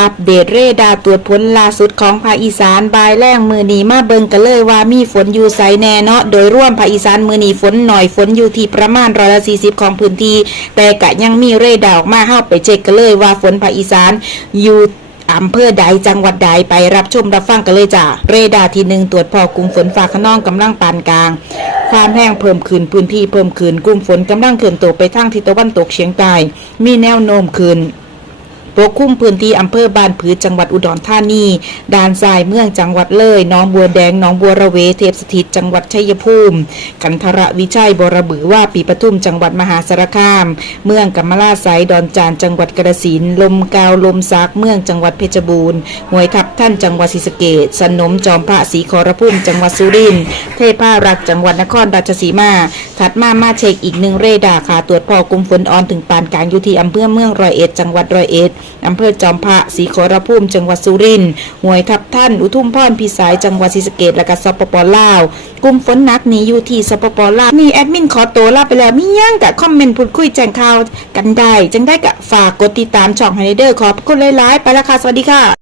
อัปเดตเรดาร์ตรวจผลล่าสุดของภาคอีสานบายแรงมือนีมาเบิงกันเลยว่ามีฝนอยู่ไสแน่เนาะโดยร่วมภาคอีสานมือนีฝนหน่อยฝนอยู่ที่ประมาณร้อยละสี่สิบของพื้นที่ แต่กะยังมีเรดาร์ออกมาเข้าไปเช็คกันเลยว่าฝนภาคอีสานอยู่อำเภอใดจังหวัดใดไปรับชมรับฟังกันเลยจ้ะเรดาร์ที่หนึ่งตรวจพอกลุ่มฝนฟ้าขนองกำลังปานกลาง ความแห้งเพิ่มขึ้นพื้นที่เพิ่มขึ้นกลุ่มฝนกำลังเคลื่อนตัวไปทางทิศตะวันตกเฉียงใต้มีแนวโน้มขึ้น ปกคลุมพื้นที่อำเภอบ้านผือจังหวัดอุดรธานีด่านทรายเมืองจังหวัดเลยน้องบัวแดงน้องบัวระเวเทพสถิตจังหวัดชัยภูมิ กันทระวิชัยบรบือว่าปีปทุมจังหวัดมหาสารคาม เมืองกัมมลาไสยดอนจานจังหวัดกระสินลมกาวลมซักเมืองจังหวัดเพชรบูรณ์หวยทับท่านจังหวัดศรีสะเกษสนมจอมพระศรีขอรพุ่มจังหวัดสุรินทร์เทพารักจังหวัดนครราชสีมา ถัดมามาเช็คอีกหนึ่งเรดาร์ค่ะตรวจพอกลุ่มฝนออนถึงปานกลางอยู่ที่อำเภอเมืองร้อยเอ็ดจังหวัดร้อยเอ็ดอำเภอจอมพระศรีขอรภูมิจังหวัดสุรินทร์หวยทับท่าน อุทุมพรพิสัยจังหวัดศรีสะเกดและก็สปปลาว กลุ่มฝนนักนี้อยู่ที่สปปลาวนี่แอดมินขอตัวลาไปแล้วมีย่างกะคอมเมนต์พูดคุยแจ้งข่าวกันได้จังได้กะฝากกดติดตามช่องไฮเดอร์ขอบคุณหลายๆไปแล้วค่ะสวัสดีค่ะ